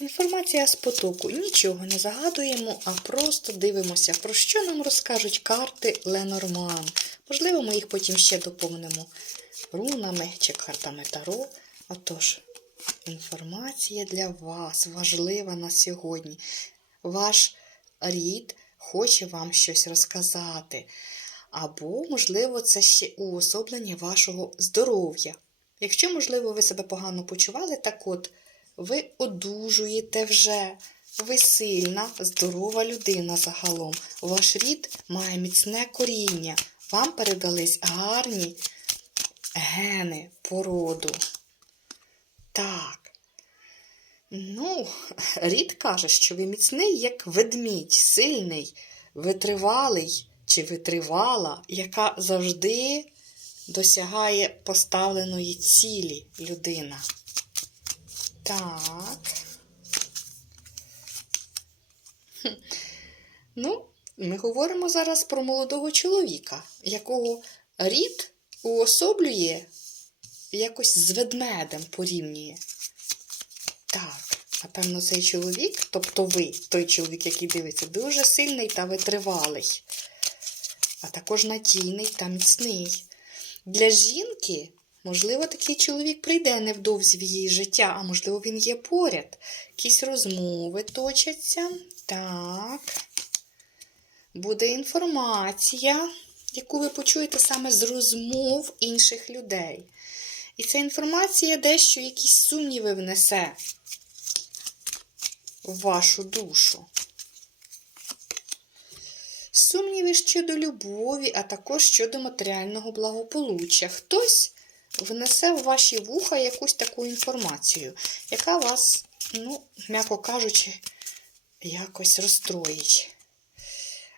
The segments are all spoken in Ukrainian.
Інформація з потоку. Нічого не загадуємо, а просто дивимося, про що нам розкажуть карти Ленорман. Можливо, ми їх потім ще доповнимо рунами чи картами Таро. Отож, інформація для вас важлива на сьогодні. Ваш рід хоче вам щось розказати. Або, можливо, це ще уособлення вашого здоров'я. Якщо, можливо, ви себе погано почували, так от ви одужуєте вже. Ви сильна, здорова людина загалом. Ваш рід має міцне коріння. Вам передались гарні гени породу. Так. Ну, рід каже, що ви міцний, як ведмідь, сильний, витривалий чи витривала, яка завжди досягає поставленої цілі людина. Так. Ну, ми говоримо зараз про молодого чоловіка, якого рід уособлює якось з ведмедем порівнює. Так, напевно, цей чоловік, тобто ви, той чоловік, який дивиться, дуже сильний та витривалий, а також надійний та міцний. Для жінки, можливо, такий чоловік прийде невдовзі в її життя, а можливо, він є поряд. Якісь розмови точаться. Так. Буде інформація, яку ви почуєте саме з розмов інших людей. І ця інформація дещо якісь сумніви внесе в вашу душу. Сумніви щодо любові, а також щодо матеріального благополуччя. Хтось внесе в ваші вуха якусь таку інформацію, яка вас, ну, м'яко кажучи, якось розстроїть.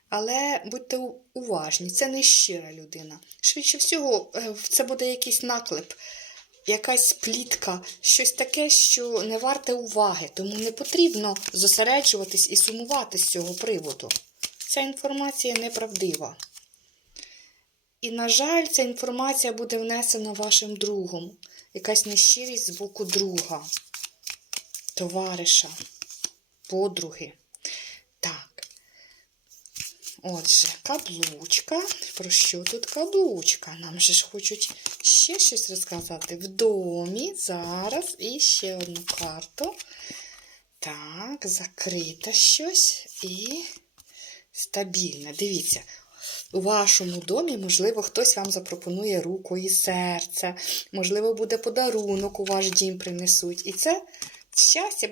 Але будьте уважні, це не щира людина. Швидше всього, е, це буде якийсь наклеп, якась плітка, щось таке, що не варте уваги, тому не потрібно зосереджуватись і сумувати з цього приводу. Ця інформація неправдива. І, на жаль, ця інформація буде внесена вашим другом. Якась нещирість з боку друга, товариша, подруги. Так. Отже, каблучка. Про що тут каблучка? Нам же ж хочуть ще щось розказати. В домі. Зараз і ще одну карту. Так, закрите щось і стабільне. Дивіться, у вашому домі, можливо, хтось вам запропонує руку і серце, можливо, буде подарунок у ваш дім принесуть. І це щастя